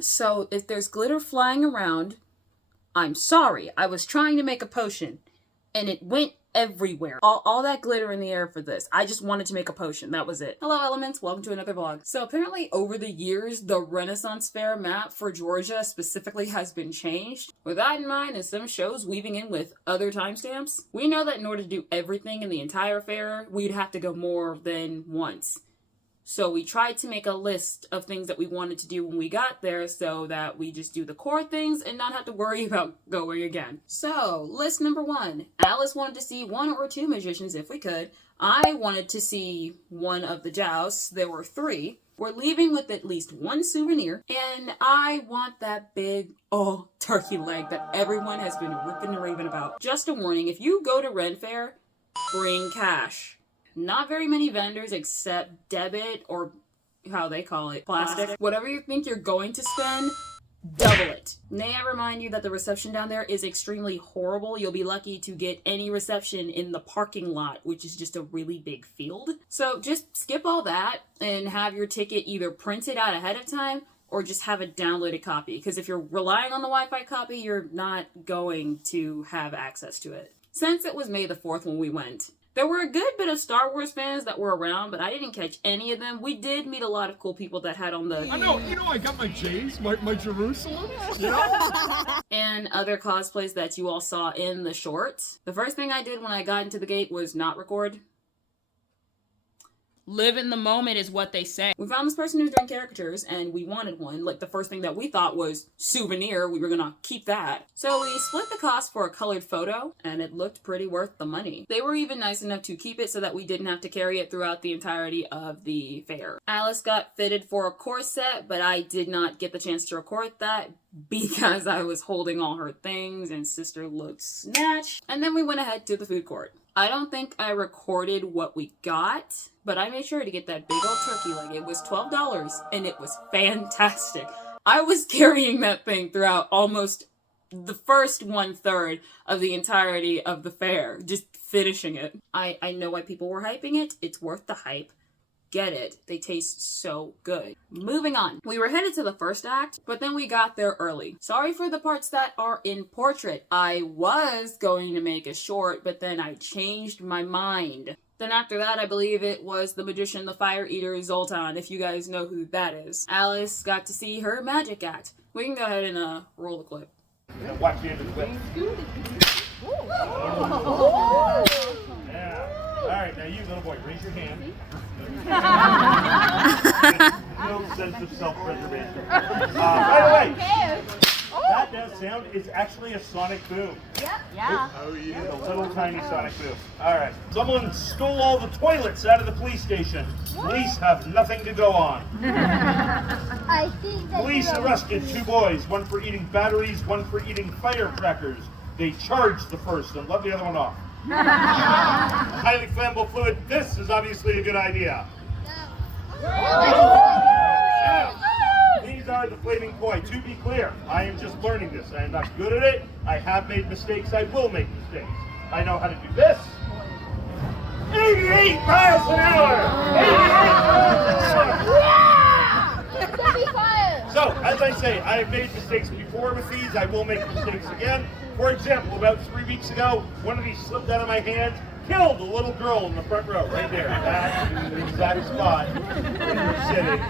So if there's glitter flying around, I'm sorry. I was trying to make a potion and it went everywhere. All that glitter in the air for this. I just wanted to make a potion. That was it. Hello elements, welcome to another vlog. So apparently over the years, the Renaissance Fair map for Georgia specifically has been changed. With that in mind and some shows weaving in with other timestamps, we know that in order to do everything in the entire fair, we'd have to go more than once. So we tried to make a list of things that we wanted to do when we got there so that we just do the core things and not have to worry about going again. So, list number 1. Alice wanted to see 1 or 2 magicians if we could. I wanted to see one of the jousts. There were 3. We're leaving with at least 1 souvenir. And I want that big, turkey leg that everyone has been ripping and raving about. Just a warning, if you go to Renfaire, bring cash. Not very many vendors accept debit or how they call it, plastic. Whatever you think you're going to spend, double it. May I remind you that the reception down there is extremely horrible. You'll be lucky to get any reception in the parking lot, which is just a really big field. So just skip all that and have your ticket either printed out ahead of time or just have a downloaded copy. Because if you're relying on the Wi-Fi copy, you're not going to have access to it. Since it was May the 4th when we went, there were a good bit of Star Wars fans that were around, but I didn't catch any of them. We did meet a lot of cool people that had on the... I know, I got my J's, my Jerusalem, and other cosplays that you all saw in the shorts. The first thing I did when I got into the gate was not record. Live in the moment is what they say. We found this person who's doing caricatures and we wanted one. Like the first thing that we thought was souvenir. We were gonna keep that. So we split the cost for a colored photo and it looked pretty worth the money. They were even nice enough to keep it so that we didn't have to carry it throughout the entirety of the fair. Alice got fitted for a corset, but I did not get the chance to record that because I was holding all her things and sister looked snatched. And then we went ahead to the food court. I don't think I recorded what we got, but I made sure to get that big old turkey leg. It was $12 and it was fantastic. I was carrying that thing throughout almost the first 1/3 of the entirety of the fair, just finishing it. I know why people were hyping it. It's worth the hype. Get it. They taste so good. Moving on. We were headed to the first act, but then we got there early. Sorry for the parts that are in portrait. I was going to make a short, but then I changed my mind. Then after that, I believe it was the magician, the fire eater, Zoltan, if you guys know who that is. Alice got to see her magic act. We can go ahead and roll the clip. Watch the end of the clip. Yeah. All right, now you little boy, raise your hand. No sense of self-preservation. By the way, that sound is actually a sonic boom. Yeah. Oh yeah. A little tiny sonic boom. All right. Someone stole all the toilets out of the police station. Police have nothing to go on. I think that Police arrested 2 boys, one for eating batteries, one for eating firecrackers. They charged the first and let the other one off. Highly flammable fluid. This is obviously a good idea. These are the flaming koi. To be clear, I am just learning this. I am not good at it. I have made mistakes. I will make mistakes. I know how to do this. 88 miles an hour! 88 miles an hour! So, as I say, I have made mistakes before with these. I will make mistakes again. For example, about 3 weeks ago, one of these slipped out of my hands, killed a little girl in the front row, right there. That's the exact spot where you're sitting.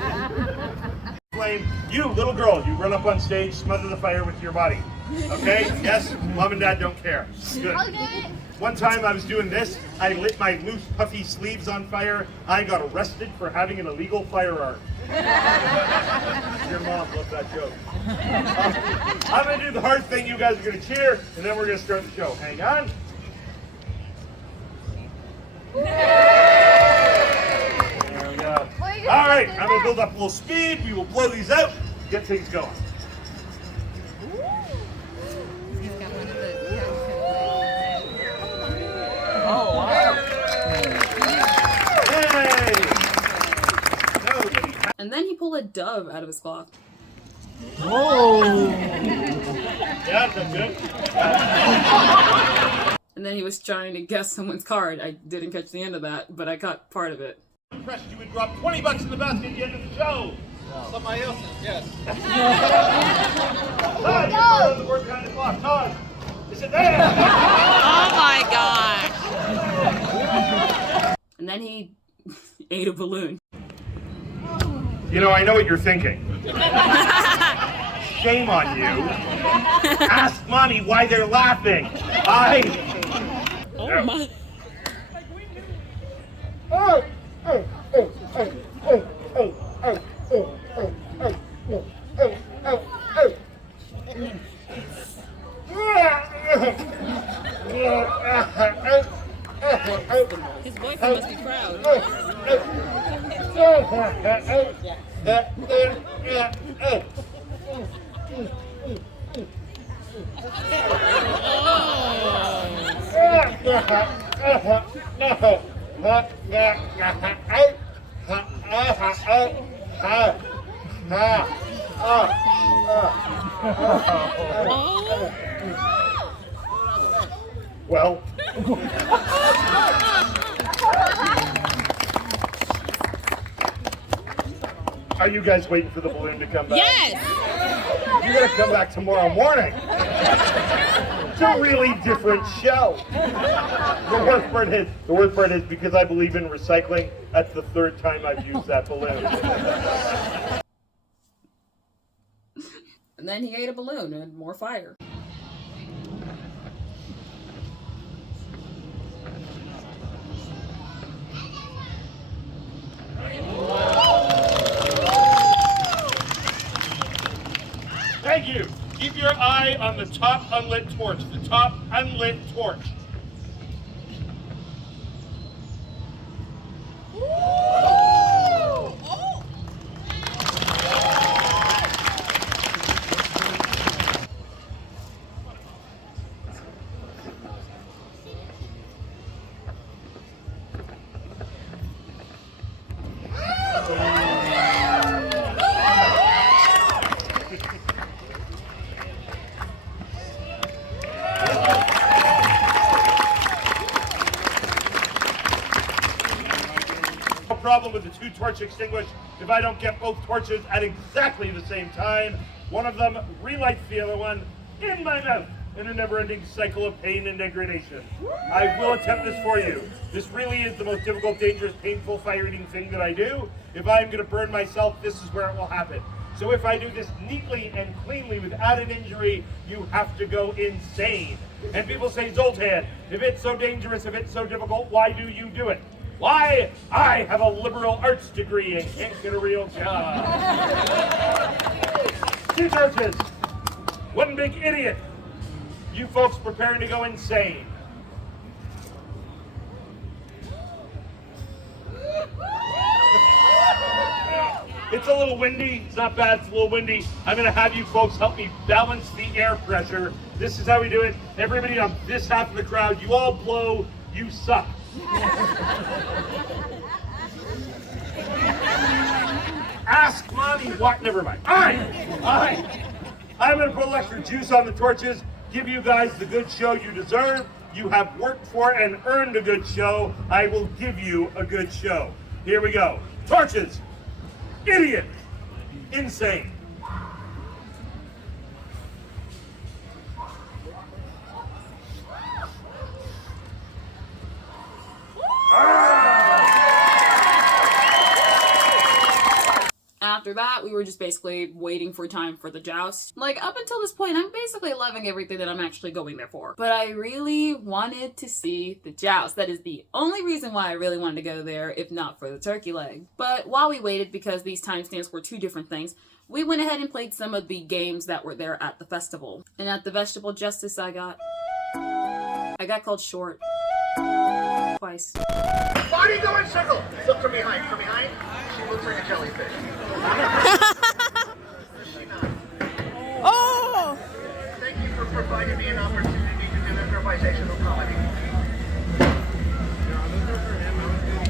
Flame, you little girl, you run up on stage, smother the fire with your body. Okay? Yes? Mom and Dad don't care. Good. One time I was doing this, I lit my loose puffy sleeves on fire. I got arrested for having an illegal firearm. Your mom loved that joke. I'm going to do the hard thing. You guys are going to cheer, and then we're going to start the show. Hang on. There we go. All right, I'm going to build up a little speed. We will blow these out, get things going. Oh, wow. Hey. And then he pulled a dove out of his cloth. Whoa. Yeah, that's good. And then he was trying to guess someone's card. I didn't catch the end of that, but I caught part of it. Impressed you would drop 20 bucks in the basket at the end of the show. Somebody else's, yes. Todd, you're on the word behind the clock. Todd, is it there? Oh my gosh. And then he ate a balloon. You know, I know what you're thinking. Shame on you. Ask mommy why they're laughing. Oh my. His boyfriend must be proud. Well. Are you guys waiting for the balloon to come back? Yes! You're gonna come back tomorrow morning. It's a really different show. The worst part is because I believe in recycling, that's the third time I've used that balloon. And then he ate a balloon and more fire. Thank you. Keep your eye on the top unlit torch. The top unlit torch. Problem with the two torch extinguish if I don't get both torches at exactly the same time. One of them relights the other one in my mouth in a never-ending cycle of pain and degradation. I will attempt this for you. This really is the most difficult, dangerous, painful, fire-eating thing that I do. If I'm going to burn myself, this is where it will happen. So if I do this neatly and cleanly without an injury, you have to go insane. And people say, Zoltan, if it's so dangerous, if it's so difficult, why do you do it? Why? I have a liberal arts degree and can't get a real job. Two torches. One big idiot. You folks preparing to go insane. It's a little windy. It's not bad. It's a little windy. I'm going to have you folks help me balance the air pressure. This is how we do it. Everybody on this half of the crowd, you all blow. You suck. Ask mommy what? Never mind. All right. I'm going to put electric juice on the torches, give you guys the good show you deserve. You have worked for and earned a good show. I will give you a good show. Here we go. Torches. Idiot. Insane. After that, we were just basically waiting for time for the joust. Like, up until this point, I'm basically loving everything that I'm actually going there for. But I really wanted to see the joust. That is the only reason why I really wanted to go there, if not for the turkey leg. But while we waited, because these timestamps were two different things, we went ahead and played some of the games that were there at the festival. And at the Vegetable Justice, I got called short. Twice. Body go in circle. Look from behind. From behind, she looks like a jellyfish. Oh! Thank you for providing me an opportunity to do improvisational comedy.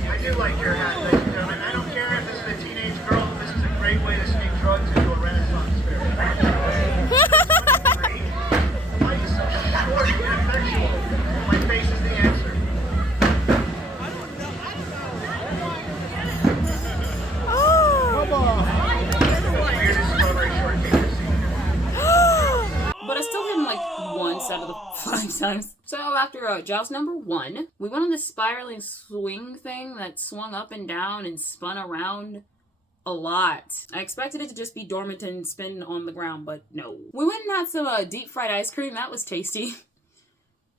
I do like your hat, ladies and gentlemen. I don't care if this is a teenage girl. This is a great way to sneak drugs into a Renaissance fair. Why are you so short and ineffectual? My face is the answer. lifetimes. So after Joust number 1, we went on this spiraling swing thing that swung up and down and spun around a lot. I expected it to just be dormant and spin on the ground, but no. We went and had some deep fried ice cream. That was tasty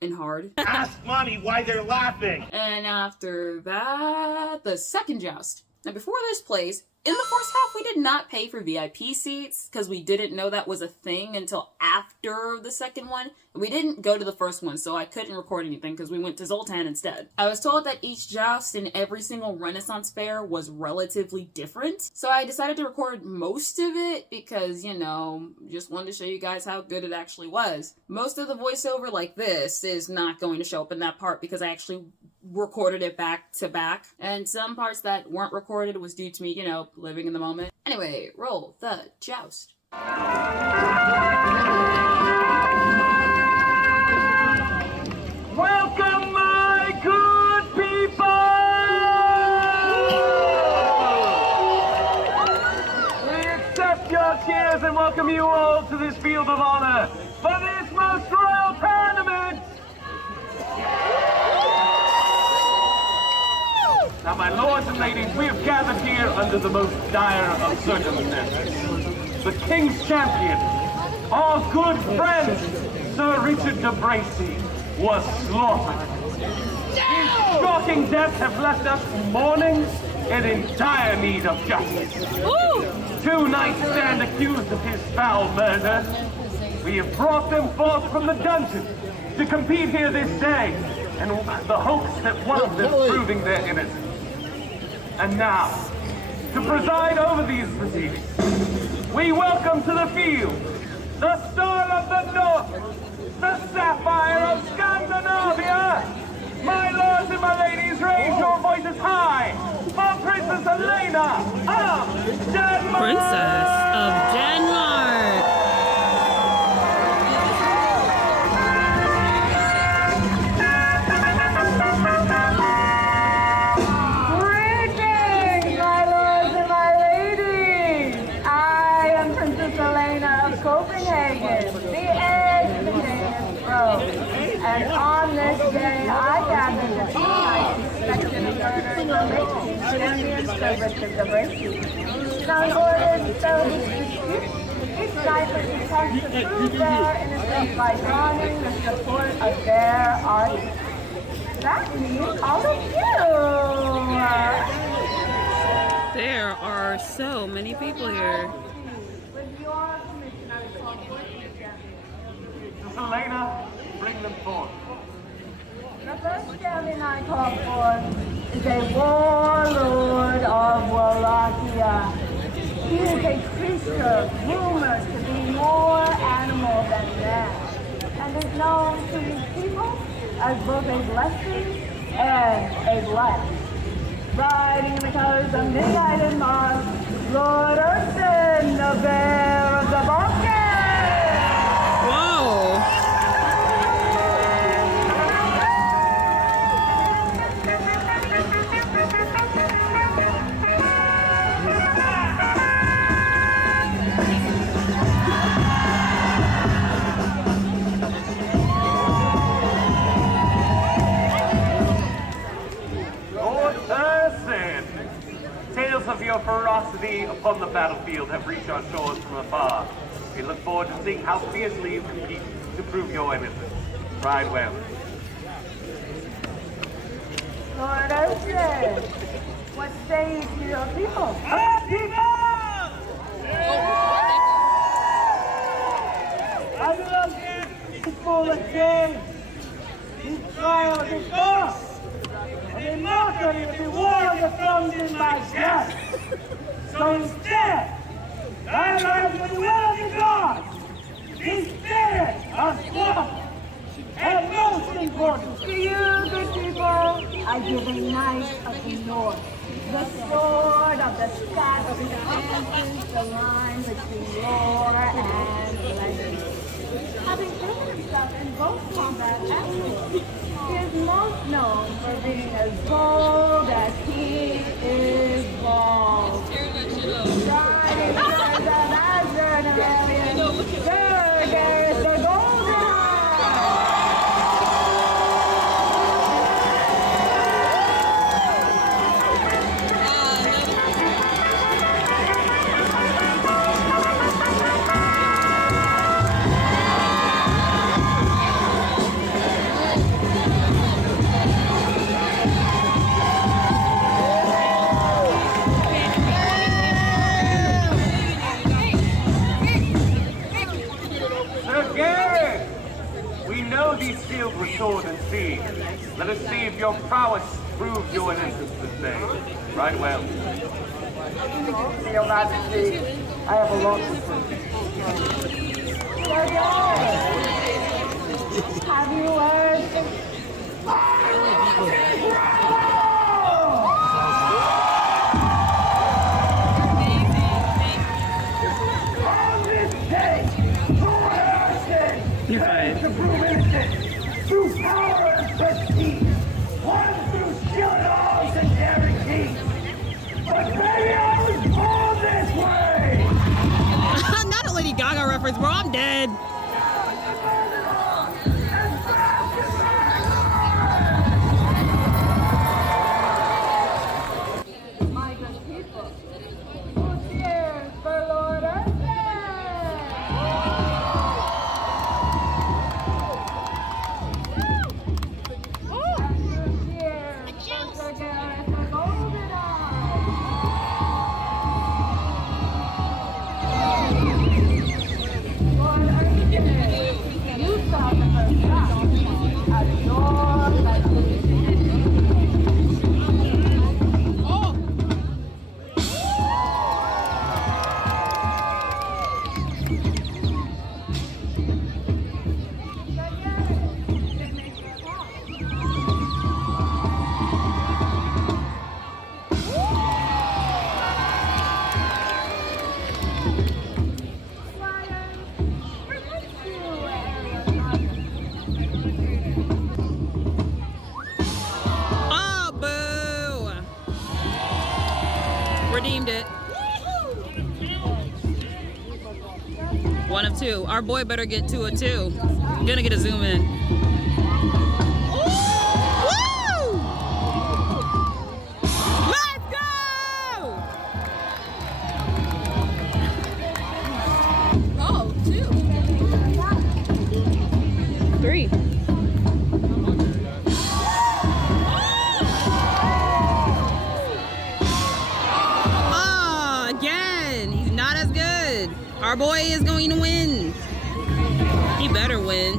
and hard. Ask mommy why they're laughing. And after that, the second Joust. Now before this plays, in the first half, we did not pay for VIP seats because we didn't know that was a thing until after the second one. We didn't go to the first one, so I couldn't record anything because we went to Zoltan instead. I was told that each Joust in every single Renaissance fair was relatively different, so I decided to record most of it because, you know, just wanted to show you guys how good it actually was. Most of the voiceover like this is not going to show up in that part because I actually recorded it back to back, and some parts that weren't recorded was due to me, you know, living in the moment. Anyway, roll the Joust. Welcome, my good people! We accept your cheers and welcome you all to this field of honor for this most royal tournament! Now, my lords and ladies, we have gathered here under the most dire of circumstances. The King's champion, our good friend, Sir Richard de Bracy, was slaughtered. His shocking death have left us mourning and in dire need of justice. 2 knights stand accused of his foul murder. We have brought them forth from the dungeon to compete here this day, and the hopes that one of them proving their innocence. And now, to preside over these proceedings, we welcome to the field the Star of the North, the Sapphire of Scandinavia. My lords and my ladies, raise your voices high for Princess Elena of Denmark! Princess of Denmark! Copenhagen, the edge of the Danish road. And on this day, I gather the 2 knights expected murder of the King's champion, Sir Richard de Bracy. Now, Lord, so each knight was to test to prove their innocence by drawing the support of their art. That means all of you. There are so many people here. Elena, bring them forth. The first champion I call for is a warlord of Wallachia. He is a creature rumored to be more animal than man, and is known to his people as both a blessing and a blast. Riding in the colors of midnight and Mars, Lord Urson, the bear of the Balkans! Whoa! Lord Urson, tales of your ferocity upon the battlefield have reached our shores from afar. We look forward to seeing how fiercely you compete to prove your innocence. Ride well. Lord Urson, what say you to your people? I love people again. These trials is us. And they mockery of the war that comes in my death. So instead, I am the will of the gods. The spirit of love. And most important, To you, good people, I give a knight of the north, the sword of the sky that expands the line between war and legend. Having proven himself in both combat and war, he is most known for being as bold as he is bald. Riding because of Azure and Aurelian, Sir Gareth the Golden Eye! sword and see. Let us see if your prowess proves your innocence this day. Right well. Your Majesty, I have a lot to prove. Have you heard? You're fine. To prove innocent through power and prestige, one through skill and arms and daring deeds. But baby, I was born this way. Not a Lady Gaga reference, bro. I'm dead. My good people, who cheers for Lord Oh, boo. Redeemed it. One of two. Our boy better get 2 of 2. I'm gonna get a zoom in. Woo! Let's go! 3. Oh, again. He's not as good. Our boy is going to win. He better win.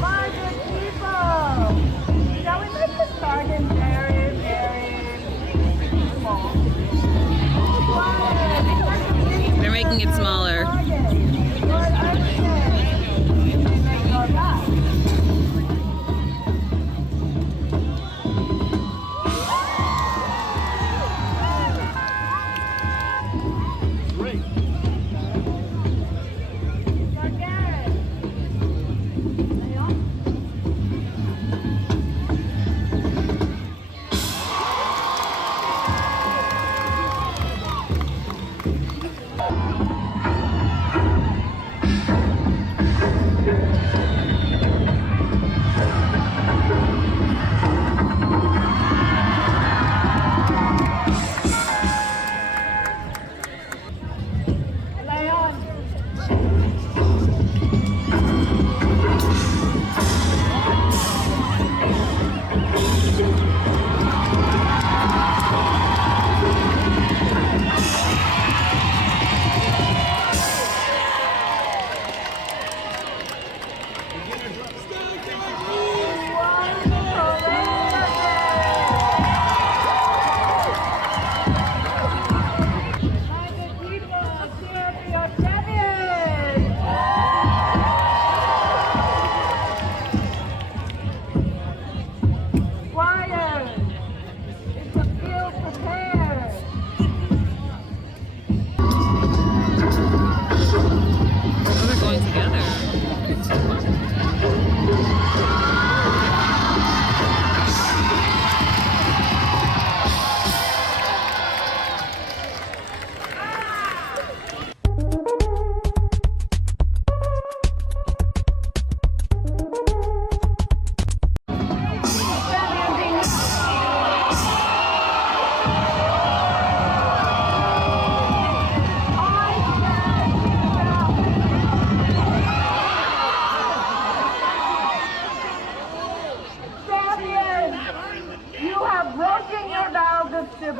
My good people, shall we make this bargain very, very small? They're making it smaller. Lord Archie,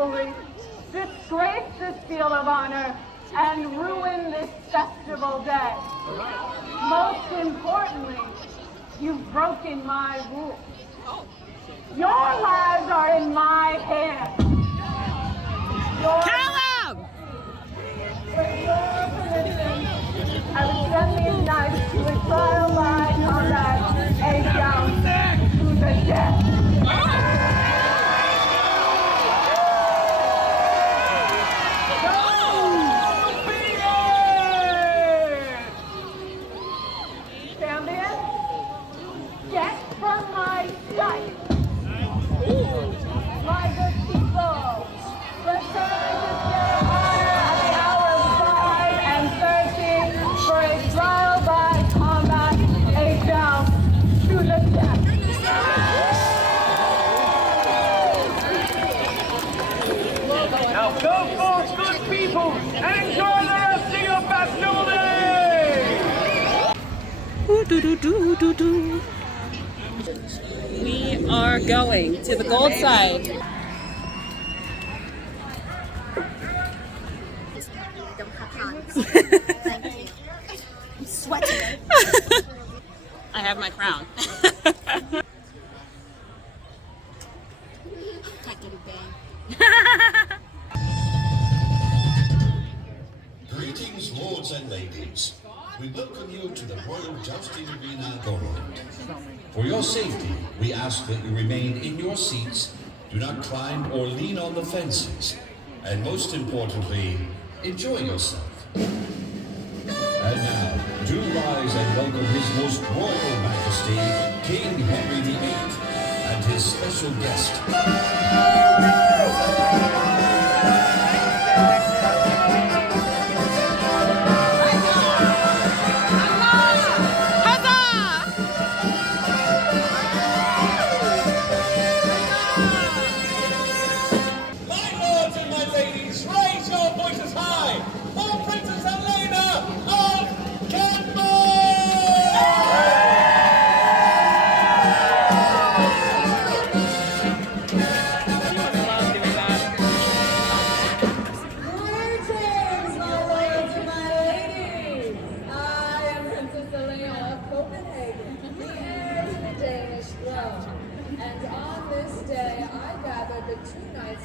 dishonorably disgrace this field of honor and ruin this festival day. Most importantly, you've broken my rules. Your lives are in my hands. Callum! With your permission, I would send these knights to a trial by combat, a joust to the death. Champion, get from my sight. My good people, return to their honor at the hour of 5 and 13 for a trial by combat, a joust to the death. Now go forth, good people, and enjoy the rest of your festival day! We are going to the gold side. Don't have hands. Thank you. I'm sweating. I have my crown. Greetings, lords and ladies. We welcome you to the Royal Jousting Arena Go-Round. For your safety, we ask that you remain in your seats, do not climb or lean on the fences, and most importantly, enjoy yourself. And now, do rise and welcome His Most Royal Majesty, King Henry VIII, and his special guest.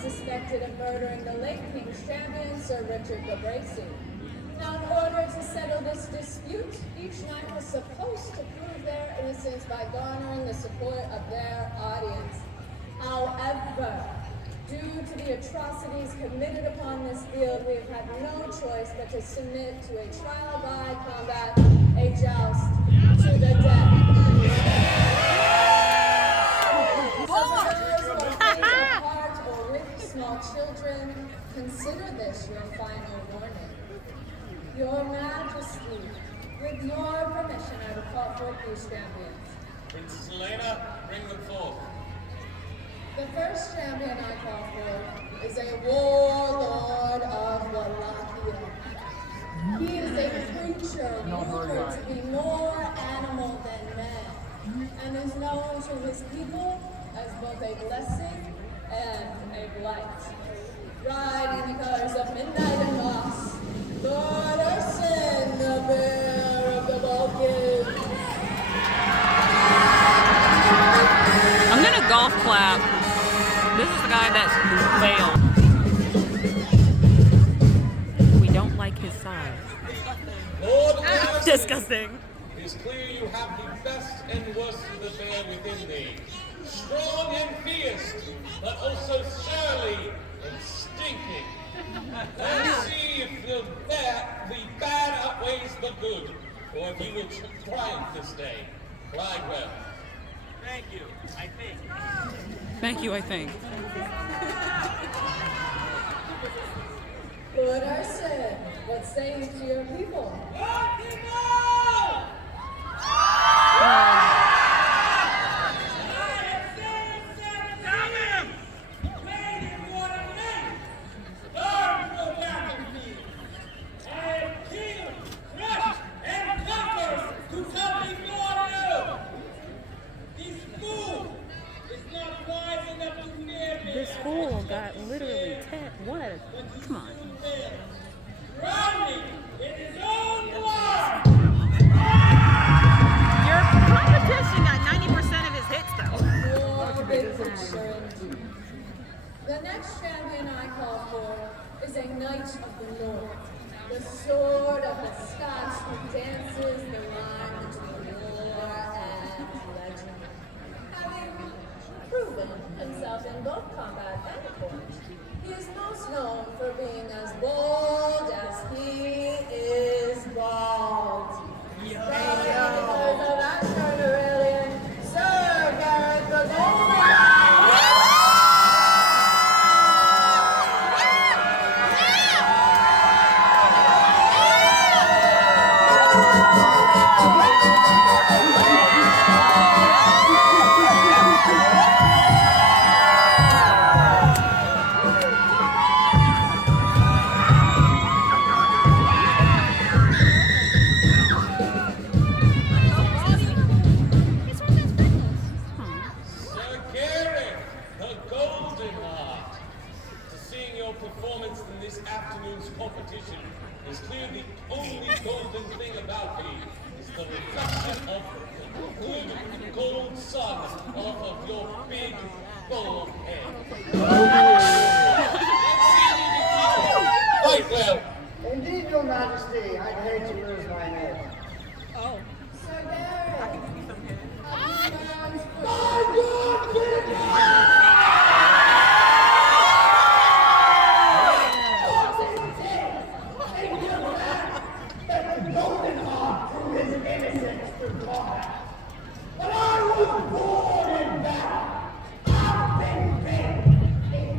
Suspected of murdering the late King's champion, Sir Richard de Bracy. Now, in order to settle this dispute, each knight was supposed to prove their innocence by garnering the support of their audience. However, due to the atrocities committed upon this field, we have had no choice but to submit to a trial by combat, a joust to the death. Small children, consider this your final warning. Your Majesty, with your permission, I will call forth these champions. Princess Elena, bring them forth. The first champion I call forth is a warlord of Wallachia. He is a creature rumored to be more animal than man, and is known to his people as both a blessing and a blight. Riding the colors of midnight and moss, Lord Urson, the bear of the Balkans. I'm gonna golf clap. This is the guy that failed. We don't like his size. Lord Urson, Disgusting. it is clear you have the best and worst of the bear within thee. Strong and fierce, but also surly and stinking. Let's see if the bad outweighs the good, or if you will triumph this day. Ride well. Thank you, I think. Thank you, I think. Lord Urson, what say you to your people? This fool got literally champion I call for is a knight of the north, the sword of the Scots who dances the line between war and legend. Having proven himself in both combat and court, he is most known for being as bold as he is bald. Because of Asher Aurelian, Sir Gareth the Golden Sir Gareth, the Golden Heart. To seeing your performance in this afternoon's competition is clearly the only golden thing about me is the reflection of the good gold sun off of your big bald head. Quite well. Indeed, Your Majesty, I'd hate to lose my head. Sir Gareth. But I was born in battle. I've been big.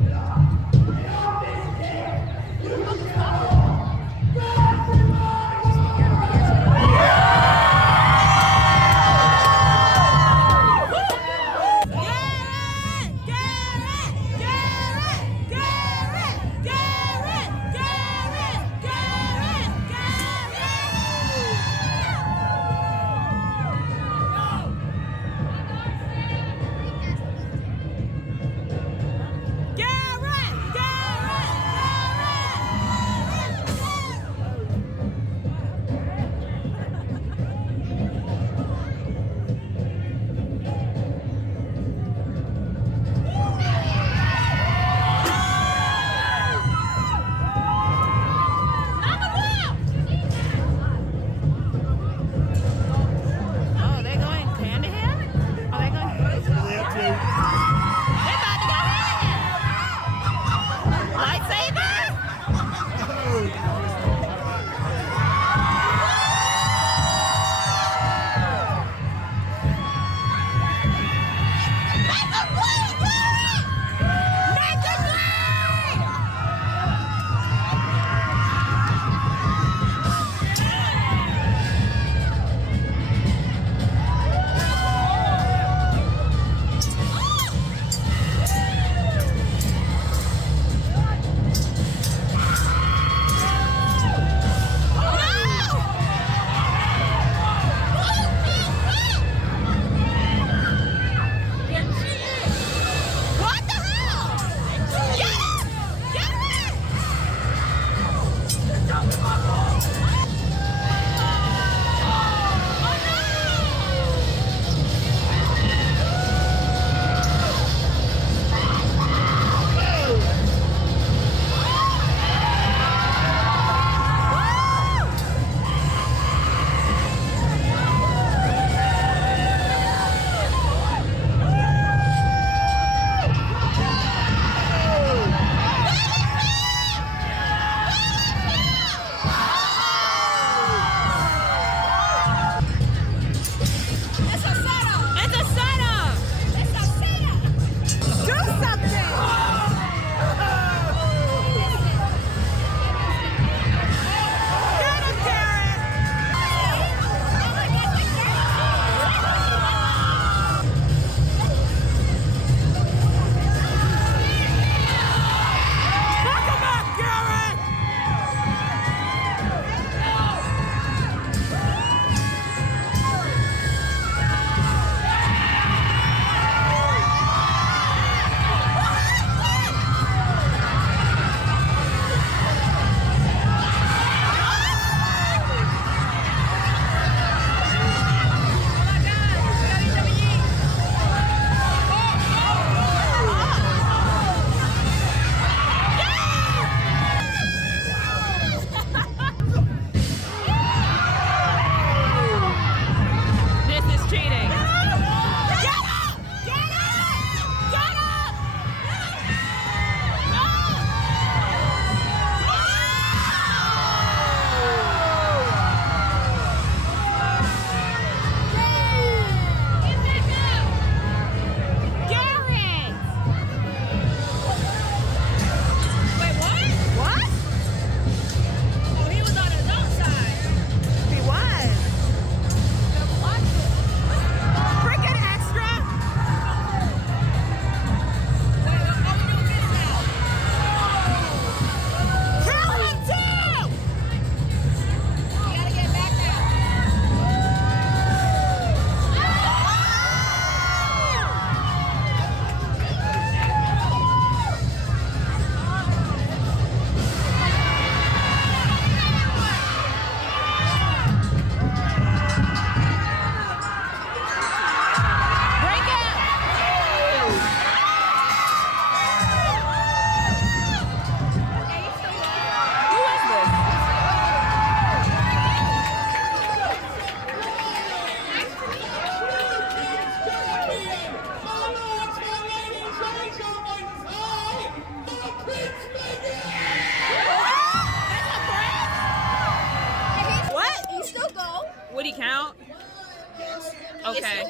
Okay.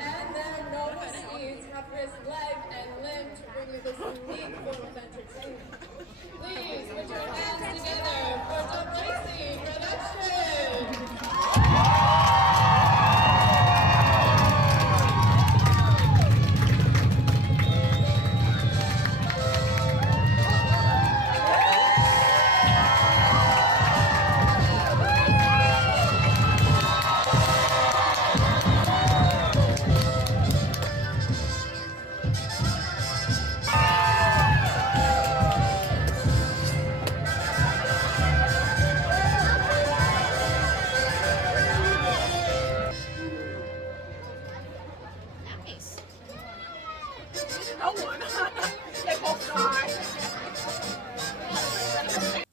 And then novices have risked leg and limb to bring you this unique form of entertainment. Please put your hands together for the Icey production.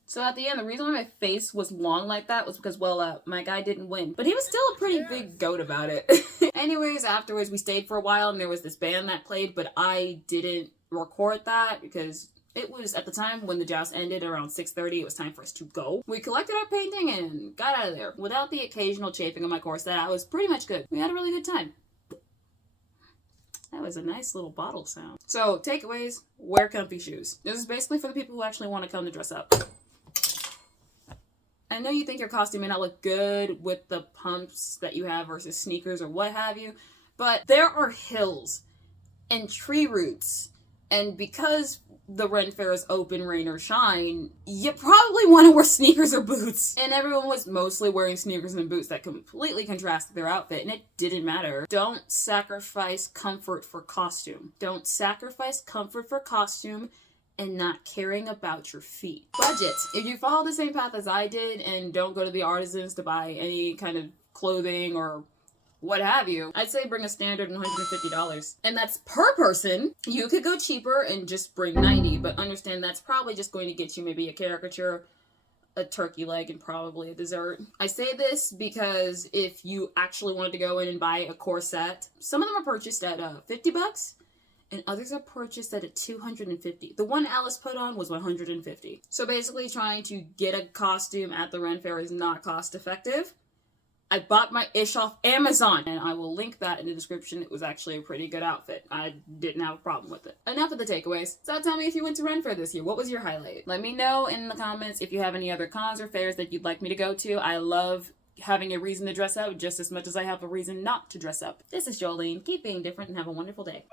So at the end, the reason why my face was long like that was because, well, my guy didn't win. But he was still a pretty big goat about it. Anyways, afterwards, we stayed for a while, and there was this band that played, but I didn't record that because it was, at the time, when the joust ended around 6:30, it was time for us to go. We collected our painting and got out of there. Without the occasional chafing of my corset, I was pretty much good. We had a really good time. That was a nice little bottle sound. So, takeaways, wear comfy shoes. This is basically for the people who actually want to come to dress up. I know you think your costume may not look good with the pumps that you have versus sneakers or what have you, but there are hills and tree roots, and because the Renfaire is open, rain or shine, you probably want to wear sneakers or boots. And everyone was mostly wearing sneakers and boots that completely contrasted their outfit, and it didn't matter. Don't sacrifice comfort for costume. Don't sacrifice comfort for costume and not caring about your feet. Budget. If you follow the same path as I did and don't go to the artisans to buy any kind of clothing or what have you, I'd say bring a standard $150. And that's per person. You could go cheaper and just bring 90, but understand that's probably just going to get you maybe a caricature, a turkey leg, and probably a dessert. I say this because if you actually wanted to go in and buy a corset, some of them are purchased at $50. And others are purchased at $250. The one Alice put on was $150. So basically trying to get a costume at the Ren Fair is not cost effective. I bought my ish off Amazon, and I will link that in the description. It was actually a pretty good outfit. I didn't have a problem with it. Enough of the takeaways. So tell me if you went to Ren Fair this year. What was your highlight? Let me know in the comments if you have any other cons or fairs that you'd like me to go to. I love having a reason to dress up just as much as I have a reason not to dress up. This is Jolene. Keep being different and have a wonderful day.